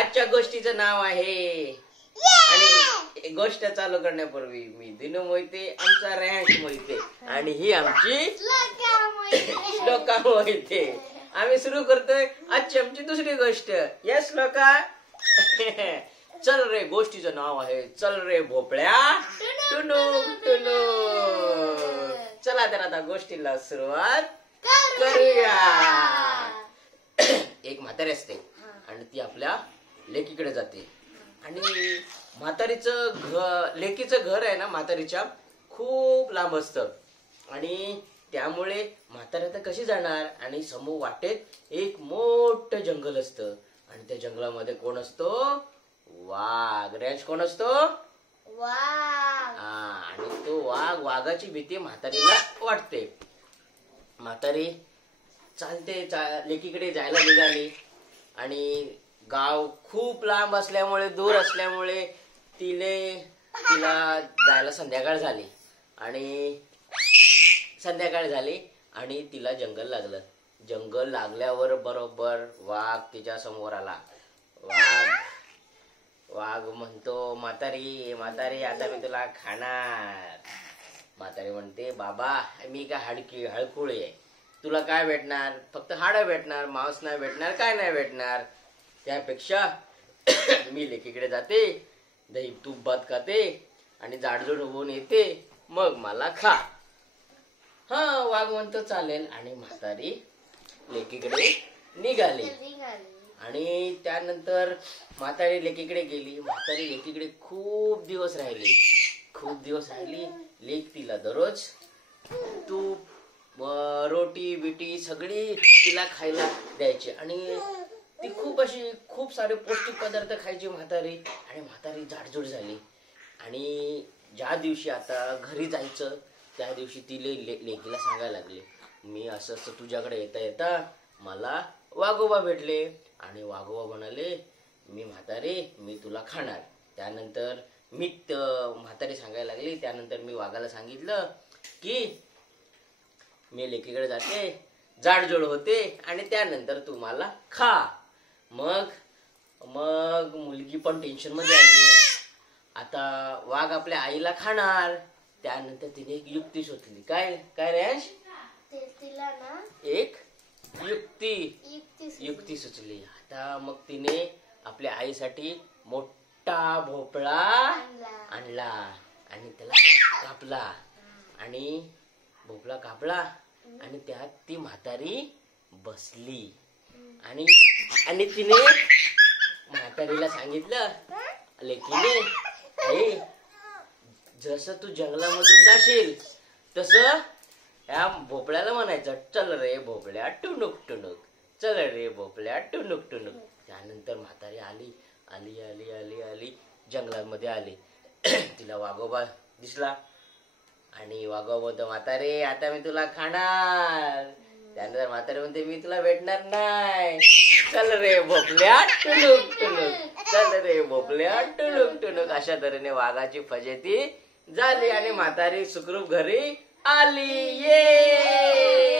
आजच्या गोष्टीचं नाव आहे आणि गोष्ट चालू करण्यापूर्वी मी दिनू मोहिते, आमचा रॅश मोहिते आणि ही आमची श्लोका मोहिते. आम्ही सुरू करतोय आजची आमची दुसरी गोष्ट. यस श्लोका. चल रे गोष्टीचं नाव आहे चल रे भोपळ्या टुनुक टुनुक. चला तर आता गोष्टीला सुरुवात करूया. एक म्हातारी असते आणि ती आपल्या लेकीकडे जाते आणि म्हातारीचं लेकीचं घर आहे ना म्हातारीच्या खूप लांब असतं आणि त्यामुळे म्हातारी आता कशी जाणार. आणि समोर वाटेत एक मोठं जंगल असतं आणि त्या जंगलामध्ये कोण असतो. वाघ. रेंज कोण असतो. वाघ. आणि तो वाघाची भीती म्हातारीला वाटते. म्हातारी चालते लेकीकडे जायला निघाली आणि गाव खूप लांब असल्यामुळे दूर असल्यामुळे तिला जायला संध्याकाळ झाली आणि तिला जंगल लागलं. जंगल लागल्यावर बरोबर वाघ तिच्या समोर आला. वाघ म्हणतो म्हातारी म्हातारी आता मी तुला खाणार. म्हातारी म्हणते बाबा मी काय हळकुळी आहे, तुला काय भेटणार, फक्त हाडं भेटणार, मांस नाही भेटणार, काय नाही भेटणार. त्यापेक्षा मी लेकीकडे जाते, दही तूप भात खाते आणि जाडजूड होऊन येते, मग मला खा. हा वाघ म्हणतो चालेल. आणि म्हातारी लेकीकडे निघाली आणि त्यानंतर म्हातारी लेकीकडे गेली. म्हातारी लेकीकडे खूप दिवस राहिली. लेक तिला दररोज तूप रोटी बिटी सगळी तिला खायला द्यायची आणि ती खूप सारे पौष्टिक पदार्थ खायची म्हातारी. आणि म्हातारी जाडजूड झाली आणि ज्या दिवशी आता घरी जायचं त्या दिवशी ती लेकीला सांगायला लागली मी असं तुझ्याकडे येता मला वाघोबा भेटले आणि वाघोबा म्हणाले मी तुला खाणार. त्यानंतर म्हातारी सांगायला लागली. त्यानंतर मी वाघाला सांगितलं की मी लेकीकडे जाते, जाडजोड होते आणि त्यानंतर तू मला खा. मग मुलगी पण टेन्शन मध्ये आली. आता वाघ आपल्या आईला खाणार. त्यानंतर तिने एक युक्ती शोधली. काय रॅश. तिला ना एक युक्ती सुचली. आता मग तिने आपल्या आईसाठी मोठा भोपळा आणला आणि त्याला कापला आणि भोपळा कापला आणि त्यात ती म्हातारी बसली आणि तिने म्हातारीला सांगितलं लेकीने आई जसं तू जंगलामधून जाशील तसं या भोपळ्याला म्हणायचं चल रे भोपळ्या टुनुक टुनुक, चल रे भोपळ्या टुनुक टुनुक. त्यानंतर म्हातारी आली जंगलामध्ये आली. तिला वाघोबा दिसला आणि वाघोबा बोलतो म्हातारे आता मी तुला खाणार. त्यानंतर म्हातारी म्हणते मी तुला भेटणार नाही, चल रे भोपळ्या टुनुक टुनुक, चल रे भोपळ्या टुनुक टुनुक. अशा तऱ्हेने वाघाची फजिती झाली आणि म्हातारी सुखरूप घरी आली. ये